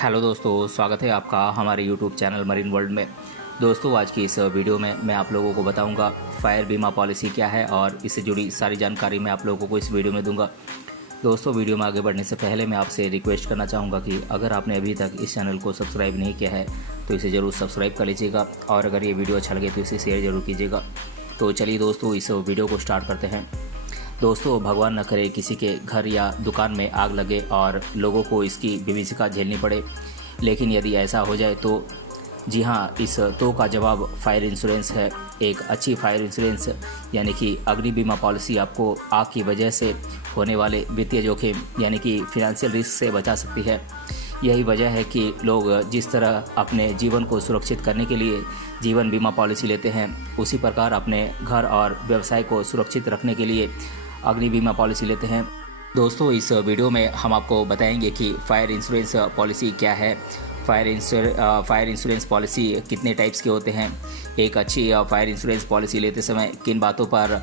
Hello दोस्तों, स्वागत है आपका हमारे यूट्यूब चैनल मरीन वर्ल्ड में। दोस्तों, आज की इस वीडियो में मैं आप लोगों को बताऊंगा फायर बीमा पॉलिसी क्या है और इससे जुड़ी सारी जानकारी मैं आप लोगों को इस वीडियो में दूंगा। दोस्तों, वीडियो में आगे बढ़ने से पहले मैं आपसे रिक्वेस्ट करना चाहूँगा कि अगर आपने अभी तक इस चैनल को सब्सक्राइब नहीं किया है तो इसे ज़रूर सब्सक्राइब कर लीजिएगा और अगर ये वीडियो अच्छा लगे तो इसे शेयर ज़रूर कीजिएगा। तो चलिए दोस्तों, इस वीडियो को स्टार्ट करते हैं। दोस्तों, भगवान न करे किसी के घर या दुकान में आग लगे और लोगों को इसकी विभीषिका झेलनी पड़े, लेकिन यदि ऐसा हो जाए तो जी हाँ, इस तो का जवाब फायर इंश्योरेंस है। एक अच्छी फायर इंश्योरेंस यानी कि अग्नि बीमा पॉलिसी आपको आग की वजह से होने वाले वित्तीय जोखिम यानी कि फिनेंशियल रिस्क से बचा सकती है। यही वजह है कि लोग जिस तरह अपने जीवन को सुरक्षित करने के लिए जीवन बीमा पॉलिसी लेते हैं, उसी प्रकार अपने घर और व्यवसाय को सुरक्षित रखने के लिए अग्नि बीमा पॉलिसी लेते हैं। दोस्तों, इस वीडियो में हम आपको बताएंगे कि फायर इंश्योरेंस पॉलिसी क्या है, फायर इंश्योरेंस पॉलिसी कितने टाइप्स के होते हैं, एक अच्छी फायर इंश्योरेंस पॉलिसी लेते समय किन बातों पर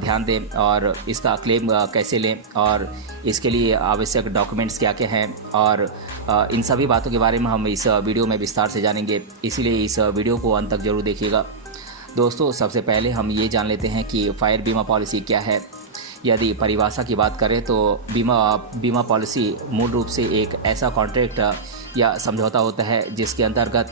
ध्यान दें और इसका क्लेम कैसे लें और इसके लिए आवश्यक डॉक्यूमेंट्स क्या क्या हैं और इन सभी बातों के बारे में हम इस वीडियो में विस्तार से जानेंगे, इसीलिए इस वीडियो को अंत तक जरूर देखिएगा। दोस्तों, सबसे पहले हम ये जान लेते हैं कि फायर बीमा पॉलिसी क्या है। यदि परिभाषा की बात करें तो बीमा पॉलिसी मूल रूप से एक ऐसा कॉन्ट्रैक्ट या समझौता होता है जिसके अंतर्गत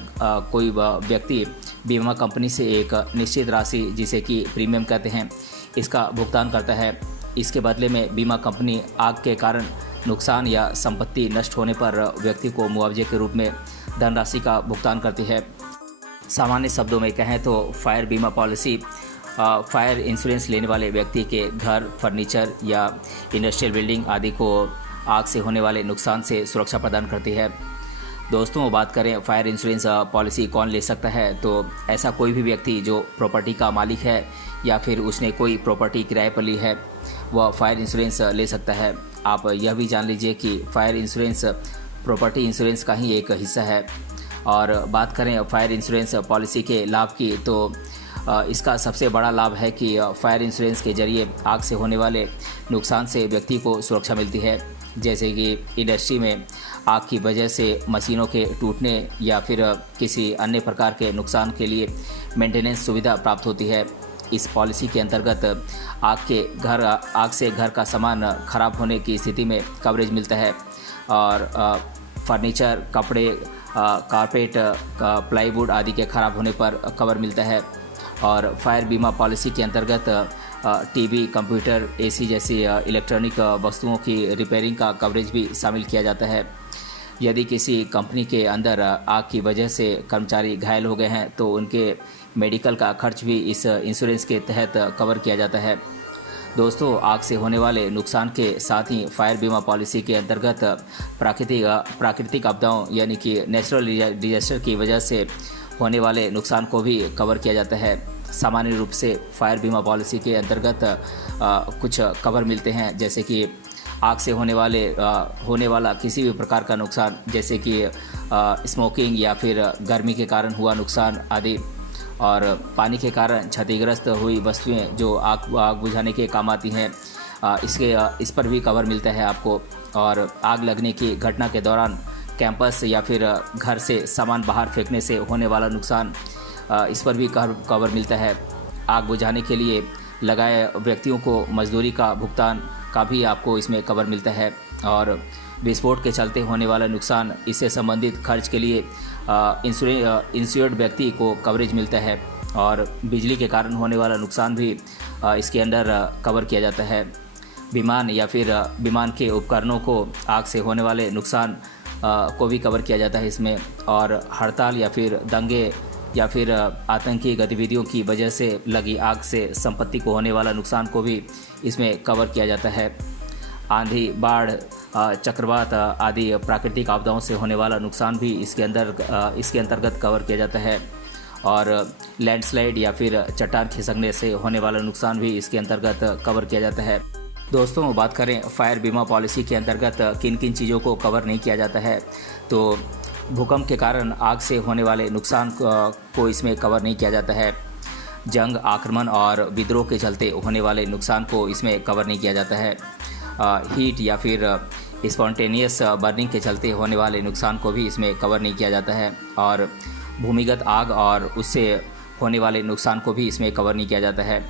कोई व्यक्ति बीमा कंपनी से एक निश्चित राशि, जिसे कि प्रीमियम कहते हैं, इसका भुगतान करता है। इसके बदले में बीमा कंपनी आग के कारण नुकसान या संपत्ति नष्ट होने पर व्यक्ति को मुआवजे के रूप में धनराशि का भुगतान करती है। सामान्य शब्दों में कहें तो फायर बीमा पॉलिसी फायर इंश्योरेंस लेने वाले व्यक्ति के घर, फर्नीचर या इंडस्ट्रियल बिल्डिंग आदि को आग से होने वाले नुकसान से सुरक्षा प्रदान करती है। दोस्तों, बात करें फायर इंश्योरेंस पॉलिसी कौन ले सकता है, तो ऐसा कोई भी व्यक्ति जो प्रॉपर्टी का मालिक है या फिर उसने कोई प्रॉपर्टी किराए पर ली है, वह फायर इंश्योरेंस ले सकता है। आप यह भी जान लीजिए कि फायर इंश्योरेंस प्रॉपर्टी इंश्योरेंस का ही एक हिस्सा है। और बात करें फायर इंश्योरेंस पॉलिसी के लाभ की, तो इसका सबसे बड़ा लाभ है कि फायर इंश्योरेंस के जरिए आग से होने वाले नुकसान से व्यक्ति को सुरक्षा मिलती है, जैसे कि इंडस्ट्री में आग की वजह से मशीनों के टूटने या फिर किसी अन्य प्रकार के नुकसान के लिए मेंटेनेंस सुविधा प्राप्त होती है। इस पॉलिसी के अंतर्गत आग से घर का सामान खराब होने की स्थिति में कवरेज मिलता है और फर्नीचर, कपड़े, कारपेट, प्लाईवुड आदि के खराब होने पर कवर मिलता है। और फायर बीमा पॉलिसी के अंतर्गत टीवी, कंप्यूटर, एसी जैसी इलेक्ट्रॉनिक वस्तुओं की रिपेयरिंग का कवरेज भी शामिल किया जाता है। यदि किसी कंपनी के अंदर आग की वजह से कर्मचारी घायल हो गए हैं तो उनके मेडिकल का खर्च भी इस इंश्योरेंस के तहत कवर किया जाता है। दोस्तों, आग से होने वाले नुकसान के साथ ही फायर बीमा पॉलिसी के अंतर्गत प्राकृतिक आपदाओं यानी कि नेचुरल डिजास्टर की वजह से होने वाले नुकसान को भी कवर किया जाता है। सामान्य रूप से फायर बीमा पॉलिसी के अंतर्गत कुछ कवर मिलते हैं, जैसे कि आग से होने वाला किसी भी प्रकार का नुकसान, जैसे कि स्मोकिंग या फिर गर्मी के कारण हुआ नुकसान आदि, और पानी के कारण क्षतिग्रस्त हुई वस्तुएं जो आग बुझाने के काम आती हैं, इस पर भी कवर मिलता है आपको। और आग लगने की घटना के दौरान कैंपस या फिर घर से सामान बाहर फेंकने से होने वाला नुकसान, इस पर भी कवर मिलता है। आग बुझाने के लिए लगाए व्यक्तियों को मजदूरी का भुगतान का भी आपको इसमें कवर मिलता है। और विस्फोट के चलते होने वाला नुकसान, इससे संबंधित खर्च के लिए इंश्योर्ड व्यक्ति को कवरेज मिलता है। और बिजली के कारण होने वाला नुकसान भी इसके अंदर कवर किया जाता है। विमान या फिर विमान के उपकरणों को आग से होने वाले नुकसान को भी कवर किया जाता है इसमें। और हड़ताल या फिर दंगे या फिर आतंकी गतिविधियों की वजह से लगी आग से संपत्ति को होने वाला नुकसान को भी इसमें कवर किया जाता है। आंधी, बाढ़, चक्रवात आदि प्राकृतिक आपदाओं से होने वाला नुकसान भी इसके अंतर्गत कवर किया जाता है। और लैंडस्लाइड या फिर चट्टान खिसकने से होने वाला नुकसान भी इसके अंतर्गत कवर किया जाता है। दोस्तों, बात करें फायर बीमा पॉलिसी के अंतर्गत किन किन चीज़ों को कवर नहीं किया जाता है, तो भूकंप के कारण आग से होने वाले नुकसान को इसमें कवर नहीं किया जाता है। जंग, आक्रमण और विद्रोह के चलते होने वाले नुकसान को इसमें कवर नहीं किया जाता है। हीट या फिर स्पॉन्टेनियस बर्निंग के चलते होने वाले नुकसान को भी इसमें कवर नहीं किया जाता है, और भूमिगत आग और उससे होने वाले नुकसान को भी इसमें कवर नहीं किया जाता है।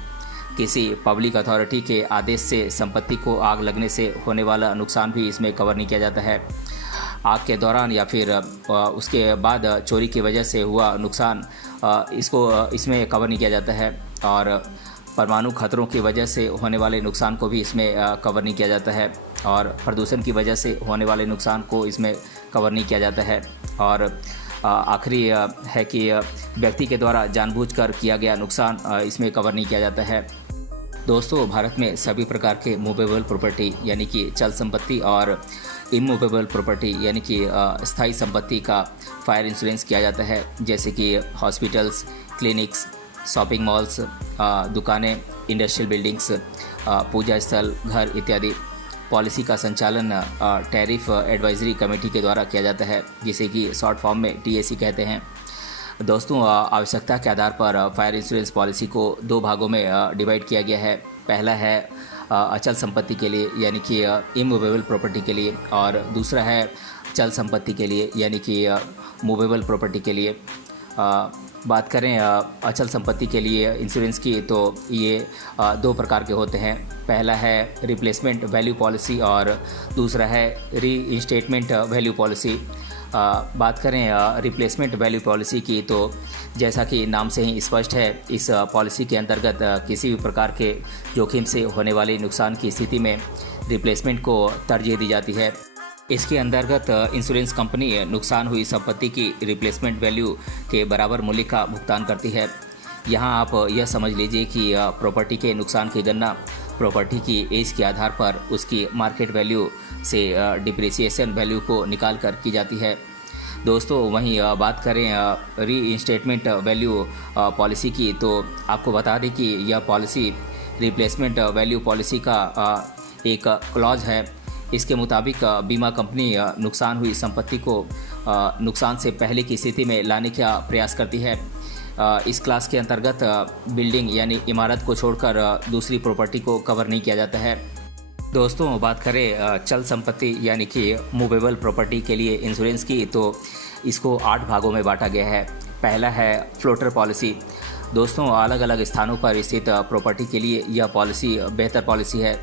किसी पब्लिक अथॉरिटी के आदेश से संपत्ति को आग लगने से होने वाला नुकसान भी इसमें कवर नहीं किया जाता है। आग के दौरान या फिर उसके बाद चोरी की वजह से हुआ नुकसान इसमें कवर नहीं किया जाता है, और परमाणु खतरों की वजह से होने वाले नुकसान को भी इसमें कवर नहीं किया जाता है, और प्रदूषण की वजह से होने वाले नुकसान को इसमें कवर नहीं किया जाता है। और आखिरी है कि व्यक्ति के द्वारा जानबूझकर किया गया नुकसान इसमें कवर नहीं किया जाता है। दोस्तों, भारत में सभी प्रकार के मूवेबल प्रॉपर्टी यानी कि चल संपत्ति और इमूवेबल प्रॉपर्टी यानी कि स्थायी संपत्ति का फायर इंश्योरेंस किया जाता है, जैसे कि हॉस्पिटल्स, क्लिनिक्स, शॉपिंग मॉल्स, दुकानें, इंडस्ट्रियल बिल्डिंग्स, पूजा स्थल, घर इत्यादि। पॉलिसी का संचालन टैरिफ एडवाइजरी कमेटी के द्वारा किया जाता है, जिसे कि शॉर्ट फॉर्म में TAC कहते हैं। दोस्तों, आवश्यकता के आधार पर फायर इंश्योरेंस पॉलिसी को 2 भागों में डिवाइड किया गया है। पहला है अचल संपत्ति के लिए यानी कि इमूवेबल प्रॉपर्टी के लिए, और दूसरा है चल संपत्ति के लिए यानी कि मूवेबल प्रॉपर्टी के लिए। बात करें अचल संपत्ति के लिए इंश्योरेंस की, तो ये 2 प्रकार के होते हैं। पहला है रिप्लेसमेंट वैल्यू पॉलिसी और दूसरा है रीइंस्टेटमेंट वैल्यू पॉलिसी। बात करें रिप्लेसमेंट वैल्यू पॉलिसी की, तो जैसा कि नाम से ही स्पष्ट है, इस पॉलिसी के अंतर्गत किसी भी प्रकार के जोखिम से होने वाले नुकसान की स्थिति में रिप्लेसमेंट को तरजीह दी जाती है। इसके अंतर्गत इंश्योरेंस कंपनी नुकसान हुई संपत्ति की रिप्लेसमेंट वैल्यू के बराबर मूल्य का भुगतान करती है। यहाँ आप यह समझ लीजिए कि प्रॉपर्टी के नुकसान की गणना प्रॉपर्टी की एज के आधार पर उसकी मार्केट वैल्यू से डिप्रिसिएशन वैल्यू को निकाल कर की जाती है। दोस्तों, वहीं बात करें रीइंस्टेटमेंट वैल्यू पॉलिसी की, तो आपको बता दें कि यह पॉलिसी रिप्लेसमेंट वैल्यू पॉलिसी का एक क्लॉज है। इसके मुताबिक बीमा कंपनी नुकसान हुई संपत्ति को नुकसान से पहले की स्थिति में लाने का प्रयास करती है। इस क्लास के अंतर्गत बिल्डिंग यानी इमारत को छोड़कर दूसरी प्रॉपर्टी को कवर नहीं किया जाता है। दोस्तों, बात करें चल संपत्ति यानी कि मूवेबल प्रॉपर्टी के लिए इंश्योरेंस की, तो इसको 8 भागों में बांटा गया है। पहला है फ्लोटर पॉलिसी। दोस्तों, अलग अलग स्थानों पर स्थित प्रॉपर्टी के लिए यह पॉलिसी बेहतर पॉलिसी है।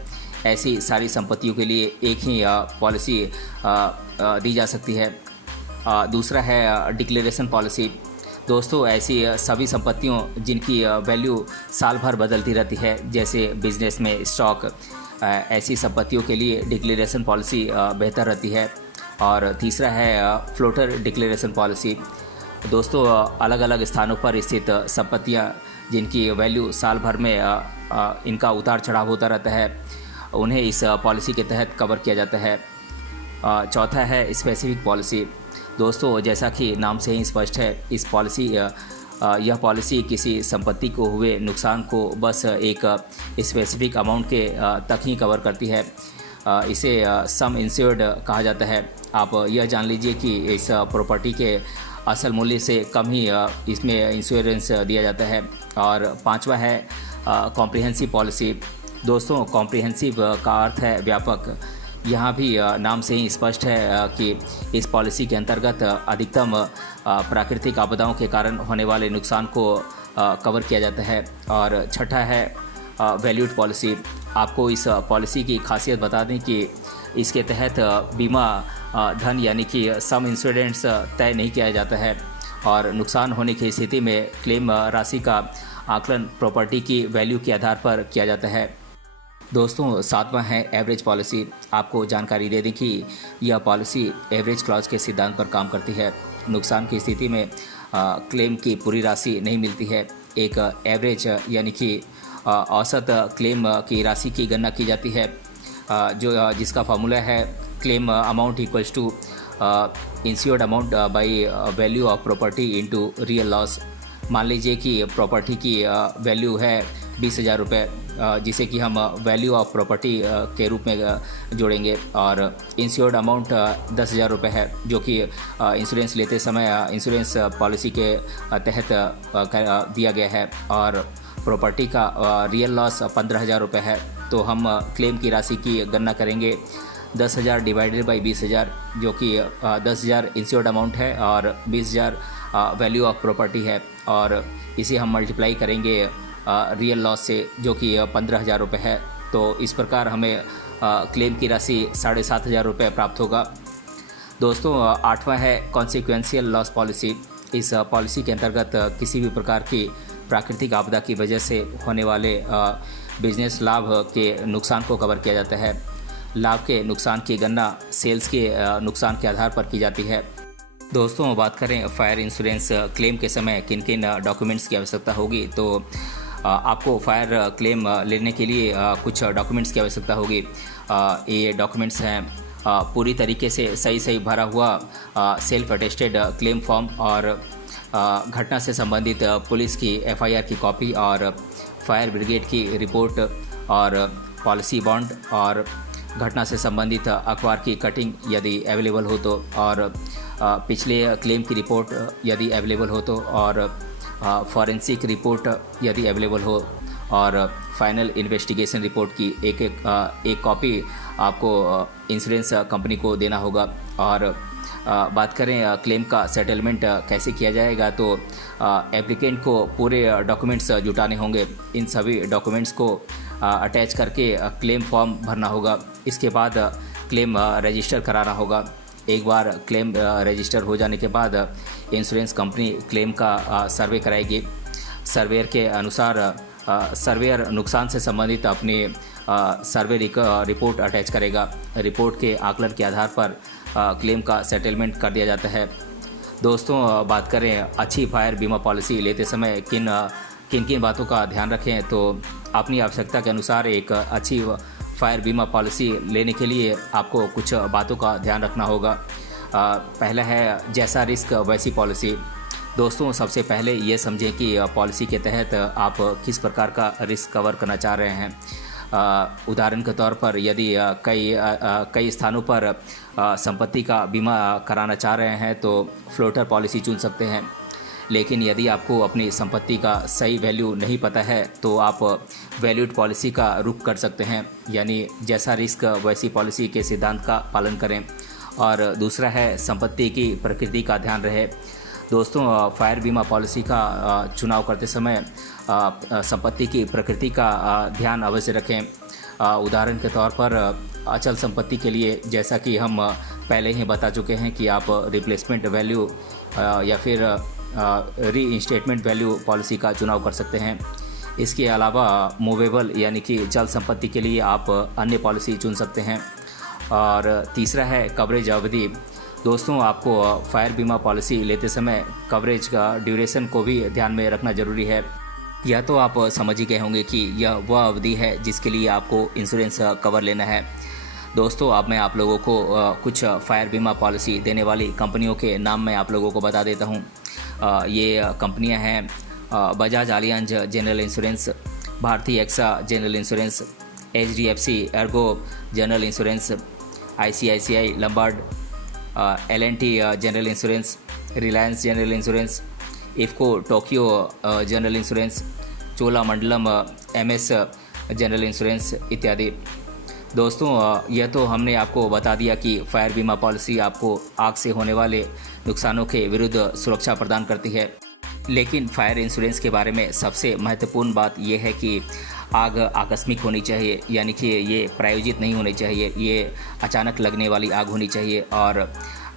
ऐसी सारी संपत्तियों के लिए एक ही पॉलिसी दी जा सकती है। दूसरा है डिक्लेरेशन पॉलिसी। दोस्तों, ऐसी सभी संपत्तियों जिनकी वैल्यू साल भर बदलती रहती है, जैसे बिजनेस में स्टॉक, ऐसी संपत्तियों के लिए डिक्लेरेशन पॉलिसी बेहतर रहती है। और तीसरा है फ्लोटर डिक्लेरेशन पॉलिसी। दोस्तों, अलग अलग स्थानों पर स्थित संपत्तियां जिनकी वैल्यू साल भर में इनका उतार चढ़ाव होता रहता है, उन्हें इस पॉलिसी के तहत कवर किया जाता है। चौथा है स्पेसिफिक पॉलिसी। दोस्तों, जैसा कि नाम से ही स्पष्ट है, यह पॉलिसी किसी संपत्ति को हुए नुकसान को बस एक स्पेसिफिक अमाउंट के तक ही कवर करती है। इसे सम इंश्योर्ड कहा जाता है। आप यह जान लीजिए कि इस प्रॉपर्टी के असल मूल्य से कम ही इसमें इंश्योरेंस दिया जाता है। और पांचवा है कॉम्प्रिहेंसिव पॉलिसी। दोस्तों, कॉम्प्रिहेंसिव का अर्थ है व्यापक। यहाँ भी नाम से ही स्पष्ट है कि इस पॉलिसी के अंतर्गत अधिकतम प्राकृतिक आपदाओं के कारण होने वाले नुकसान को कवर किया जाता है। और छठा है वैल्यूड पॉलिसी। आपको इस पॉलिसी की खासियत बता दें कि इसके तहत बीमा धन यानी कि सम इंश्योरेंस तय नहीं किया जाता है, और नुकसान होने की स्थिति में क्लेम राशि का आकलन प्रॉपर्टी की वैल्यू के आधार पर किया जाता है। दोस्तों, सातवां है एवरेज पॉलिसी। आपको जानकारी दे दें कि यह पॉलिसी एवरेज क्लॉज के सिद्धांत पर काम करती है। नुकसान की स्थिति में क्लेम की पूरी राशि नहीं मिलती है। एक एवरेज यानी कि औसत क्लेम की राशि की गणना की जाती है, जिसका फार्मूला है claim amount equals to insured amount by value of property into real loss. मान लीजिए कि प्रॉपर्टी की वैल्यू है 20,000 रुपये, जिसे कि हम वैल्यू ऑफ प्रॉपर्टी के रूप में जोड़ेंगे, और इंश्योर्ड अमाउंट 10,000 रुपये है, जो कि इंश्योरेंस लेते समय इंश्योरेंस पॉलिसी के तहत दिया गया है, और प्रॉपर्टी का रियल लॉस 15,000 रुपये है। तो हम क्लेम की राशि की गणना करेंगे 10,000 डिवाइडेड बाई 20,000, जो कि 10,000 इंश्योर्ड अमाउंट है और 20,000 वैल्यू ऑफ प्रॉपर्टी है, और इसे हम मल्टीप्लाई करेंगे रियल लॉस से, जो कि 15,000 रुपये है। तो इस प्रकार हमें क्लेम की राशि 7,500 रुपये प्राप्त होगा। दोस्तों, आठवां है कॉन्सिक्वेंशियल लॉस पॉलिसी। इस पॉलिसी के अंतर्गत किसी भी प्रकार की प्राकृतिक आपदा की वजह से होने वाले बिजनेस लाभ के नुकसान को कवर किया जाता है। लाभ के नुकसान की गणना सेल्स के नुकसान के आधार पर की जाती है। दोस्तों, बात करें फायर इंश्योरेंस क्लेम के समय किन किन डॉक्यूमेंट्स की आवश्यकता होगी, तो आपको फायर क्लेम लेने के लिए कुछ डॉक्यूमेंट्स की आवश्यकता होगी। ये डॉक्यूमेंट्स हैं पूरी तरीके से सही भरा हुआ सेल्फ अटेस्टेड क्लेम फॉर्म, और घटना से संबंधित पुलिस की FIR की कॉपी, और फायर ब्रिगेड की रिपोर्ट, और पॉलिसी बॉन्ड, और घटना से संबंधित अखबार की कटिंग यदि अवेलेबल हो तो, और पिछले क्लेम की रिपोर्ट यदि अवेलेबल हो तो, और फॉरेंसिक रिपोर्ट यदि अवेलेबल हो, और फाइनल इन्वेस्टिगेशन रिपोर्ट की एक कॉपी आपको इंश्योरेंस कंपनी को देना होगा। और बात करें क्लेम का सेटलमेंट कैसे किया जाएगा, तो एप्लीकेंट को पूरे डॉक्यूमेंट्स जुटाने होंगे। इन सभी डॉक्यूमेंट्स को अटैच करके क्लेम फॉर्म भरना होगा। इसके बाद क्लेम रजिस्टर कराना होगा। एक बार क्लेम रजिस्टर हो जाने के बाद इंश्योरेंस कंपनी क्लेम का सर्वे कराएगी। सर्वेयर के अनुसार सर्वेयर नुकसान से संबंधित अपनी सर्वे रिपोर्ट अटैच करेगा। रिपोर्ट के आकलन के आधार पर क्लेम का सेटलमेंट कर दिया जाता है। दोस्तों, बात करें अच्छी फायर बीमा पॉलिसी लेते समय किन किन बातों का ध्यान रखें, तो अपनी आवश्यकता के अनुसार एक अच्छी फायर बीमा पॉलिसी लेने के लिए आपको कुछ बातों का ध्यान रखना होगा। पहला है जैसा रिस्क वैसी पॉलिसी। दोस्तों, सबसे पहले ये समझें कि पॉलिसी के तहत आप किस प्रकार का रिस्क कवर करना चाह रहे हैं। उदाहरण के तौर पर यदि कई स्थानों पर संपत्ति का बीमा कराना चाह रहे हैं तो फ्लोटर पॉलिसी चुन सकते हैं। लेकिन यदि आपको अपनी संपत्ति का सही वैल्यू नहीं पता है तो आप वैल्यूड पॉलिसी का रुख कर सकते हैं, यानी जैसा रिस्क वैसी पॉलिसी के सिद्धांत का पालन करें। और दूसरा है संपत्ति की प्रकृति का ध्यान रहे। दोस्तों, फायर बीमा पॉलिसी का चुनाव करते समय संपत्ति की प्रकृति का ध्यान अवश्य रखें। उदाहरण के तौर पर अचल संपत्ति के लिए, जैसा कि हम पहले ही बता चुके हैं कि आप रिप्लेसमेंट वैल्यू या फिर रीइंस्टेटमेंट वैल्यू पॉलिसी का चुनाव कर सकते हैं। इसके अलावा मूवेबल यानी कि चल संपत्ति के लिए आप अन्य पॉलिसी चुन सकते हैं। और तीसरा है कवरेज अवधि। दोस्तों, आपको फायर बीमा पॉलिसी लेते समय कवरेज का ड्यूरेशन को भी ध्यान में रखना ज़रूरी है। या तो आप समझ ही गए होंगे कि यह वह अवधि है जिसके लिए आपको इंश्योरेंस कवर लेना है। दोस्तों, अब मैं आप लोगों को कुछ फायर बीमा पॉलिसी देने वाली कंपनियों के नाम मैं आप लोगों को बता देता हूँ। ये कंपनियां हैं Bajaj Allianz general insurance, Bhartiya AXA general insurance, HDFC Ergo general insurance, ICICI Lombard, L&T general insurance, Reliance general insurance, IFFCO Tokyo general insurance, Cholamandalam MS general insurance इत्यादि। दोस्तों, यह तो हमने आपको बता दिया कि फायर बीमा पॉलिसी आपको आग से होने वाले नुकसानों के विरुद्ध सुरक्षा प्रदान करती है। लेकिन फायर इंश्योरेंस के बारे में सबसे महत्वपूर्ण बात यह है कि आग आकस्मिक होनी चाहिए, यानी कि ये प्रायोजित नहीं होनी चाहिए। ये अचानक लगने वाली आग होनी चाहिए और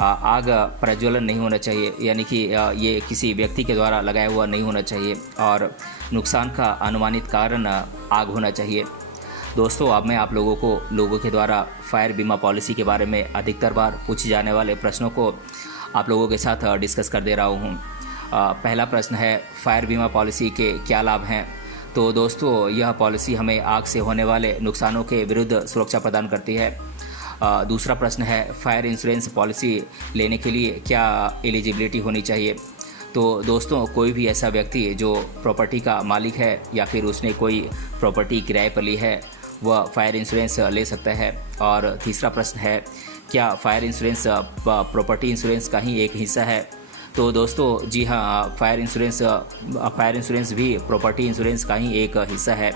आग प्रज्वलन नहीं होना चाहिए, यानी कि ये किसी व्यक्ति के द्वारा लगाया हुआ नहीं होना चाहिए और नुकसान का अनुमानित कारण आग होना चाहिए। दोस्तों, अब मैं आप लोगों के द्वारा फायर बीमा पॉलिसी के बारे में अधिकतर बार पूछे जाने वाले प्रश्नों को आप लोगों के साथ डिस्कस कर दे रहा हूँ। पहला प्रश्न है, फायर बीमा पॉलिसी के क्या लाभ हैं? तो दोस्तों, यह पॉलिसी हमें आग से होने वाले नुकसानों के विरुद्ध सुरक्षा प्रदान करती है। दूसरा प्रश्न है, फायर इंश्योरेंस पॉलिसी लेने के लिए क्या एलिजिबिलिटी होनी चाहिए? तो दोस्तों, कोई भी ऐसा व्यक्ति जो प्रॉपर्टी का मालिक है या फिर उसने कोई प्रॉपर्टी किराए पर ली है वह फायर इंश्योरेंस ले सकता है। और तीसरा प्रश्न है, क्या फायर इंश्योरेंस प्रॉपर्टी इंश्योरेंस का ही एक हिस्सा है? तो दोस्तों, जी हाँ, फायर इंश्योरेंस भी प्रॉपर्टी इंश्योरेंस का ही एक हिस्सा है।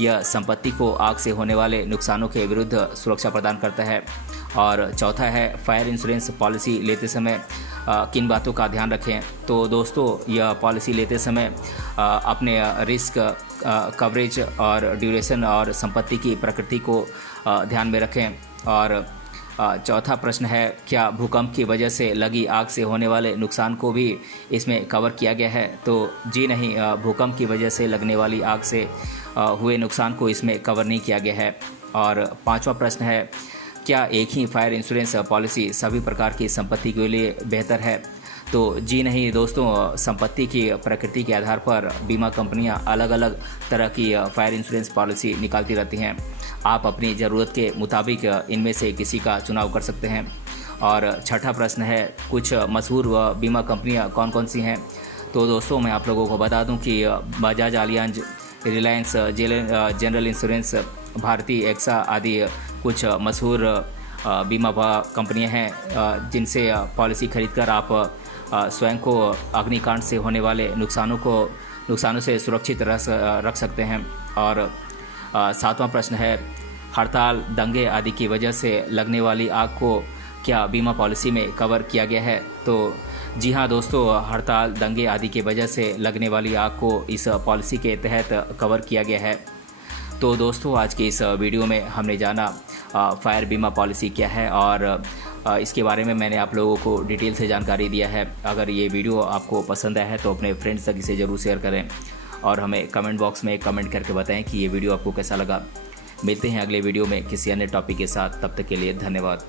यह संपत्ति को आग से होने वाले नुकसानों के विरुद्ध सुरक्षा प्रदान करता है। और चौथा है फायर इंश्योरेंस पॉलिसी लेते समय किन बातों का ध्यान रखें। तो दोस्तों, यह पॉलिसी लेते समय अपने रिस्क, कवरेज और ड्यूरेशन और संपत्ति की प्रकृति को ध्यान में रखें। और चौथा प्रश्न है, क्या भूकंप की वजह से लगी आग से होने वाले नुकसान को भी इसमें कवर किया गया है? तो जी नहीं, भूकंप की वजह से लगने वाली आग से हुए नुकसान को इसमें कवर नहीं किया गया है। और पांचवा प्रश्न है, क्या एक ही फायर इंश्योरेंस पॉलिसी सभी प्रकार की संपत्ति के लिए बेहतर है? तो जी नहीं दोस्तों, संपत्ति की प्रकृति के आधार पर बीमा कंपनियां अलग अलग तरह की फायर इंश्योरेंस पॉलिसी निकालती रहती हैं। आप अपनी ज़रूरत के मुताबिक इनमें से किसी का चुनाव कर सकते हैं। और छठा प्रश्न है, कुछ मशहूर बीमा कंपनियां कौन कौन सी हैं? तो दोस्तों, मैं आप लोगों को बता दूं कि Bajaj Allianz, Reliance general insurance, Bharti AXA आदि कुछ मशहूर बीमा कंपनियां हैं जिनसे पॉलिसी खरीदकर आप स्वयं को अग्निकांड से होने वाले नुकसानों से सुरक्षित रख सकते हैं। और सातवां प्रश्न है, हड़ताल, दंगे आदि की वजह से लगने वाली आग को क्या बीमा पॉलिसी में कवर किया गया है? तो जी हाँ दोस्तों, हड़ताल, दंगे आदि की वजह से लगने वाली आग को इस पॉलिसी के तहत कवर किया गया है। तो दोस्तों, आज के इस वीडियो में हमने जाना फायर बीमा पॉलिसी क्या है और इसके बारे में मैंने आप लोगों को डिटेल से जानकारी दिया है। अगर ये वीडियो आपको पसंद आया है तो अपने फ्रेंड्स तक इसे ज़रूर शेयर करें और हमें कमेंट बॉक्स में कमेंट करके बताएं कि ये वीडियो आपको कैसा लगा। मिलते हैं अगले वीडियो में किसी अन्य टॉपिक के साथ। तब तक के लिए धन्यवाद।